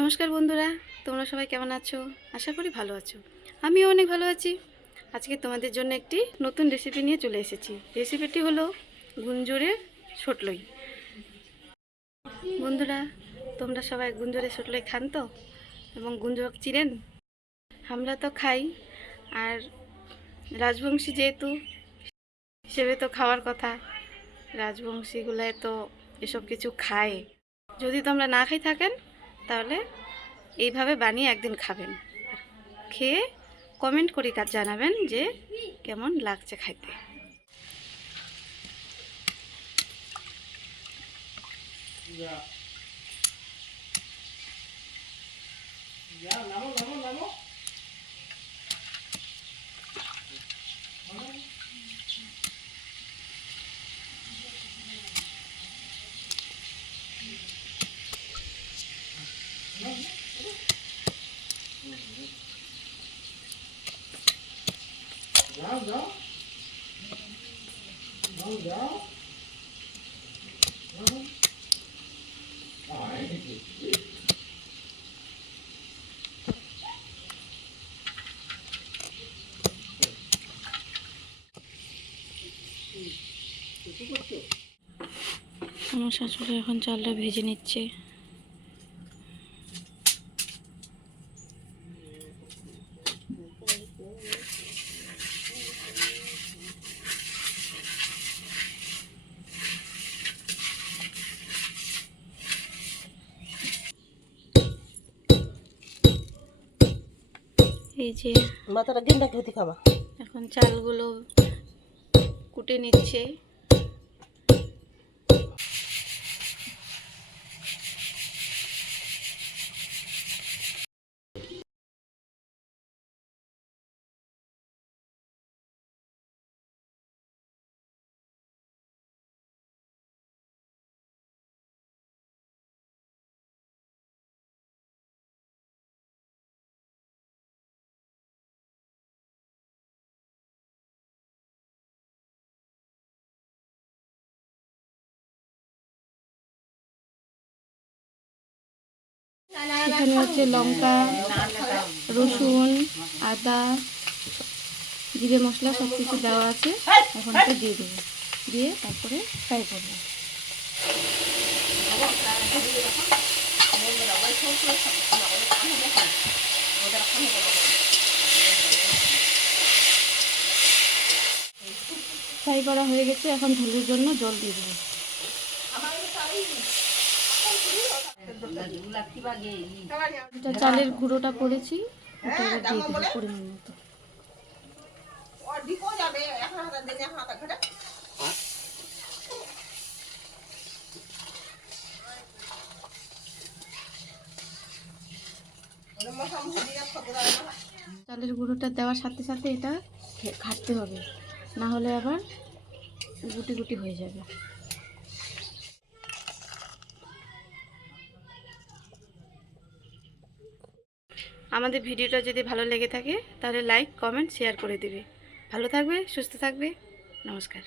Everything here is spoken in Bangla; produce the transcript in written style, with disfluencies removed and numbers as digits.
নমস্কার বন্ধুরা, তোমরা সবাই কেমন আছো? আশা করি ভালো আছো। আমিও অনেক ভালো আছি। আজকে তোমাদের জন্য একটি নতুন রেসিপি নিয়ে চলে এসেছি। রেসিপিটি হলো গুঞ্জরের সটলই। বন্ধুরা, তোমরা সবাই গুঞ্জরের সটলই খান তো? এবং গুঞ্জর চিনেন? আমরা তো খাই, আর রাজবংশী যেহেতু হিসেবে তো খাওয়ার কথা। রাজবংশীগুলোয় তো এসব কিছু খায়। যদি তোমরা না খাই থাকেন তাহলে এইভাবে বানিয়ে একদিন খাবেন, খেয়ে কমেন্ট করে জানাবেন যে কেমন লাগছে খাইতে। আমার শাশুড়ি এখন চালটা ভেজে নিচ্ছে। এই যে মাথাটা গেন্দা খেতে খাবা। এখন চালগুলো কুটে নিচ্ছে। এখানে হচ্ছে লঙ্কা, রসুন, আদা, জিরে মশলা সব কিছু দেওয়া আছে। এখন এটা দিয়ে দেবো, দিয়ে তারপরে ফ্রাই করবো। ফ্রাই করা হয়ে গেছে, এখন ঝোলের জন্য জল দিয়ে দেবো। চালের গুঁড়োটা করেছি, ওটা এবার দিয়ে দেবো পরিমাণ মতো। চালের গুঁড়োটা দেওয়ার সাথে সাথে এটা ঘাটতে হবে, না হলে আবার গুটি গুটি হয়ে যাবে। আমাদের ভিডিওটা যদি ভালো লেগে থাকে তাহলে লাইক, কমেন্ট, শেয়ার করে দিবে। ভালো থাকবে, সুস্থ থাকবে। নমস্কার।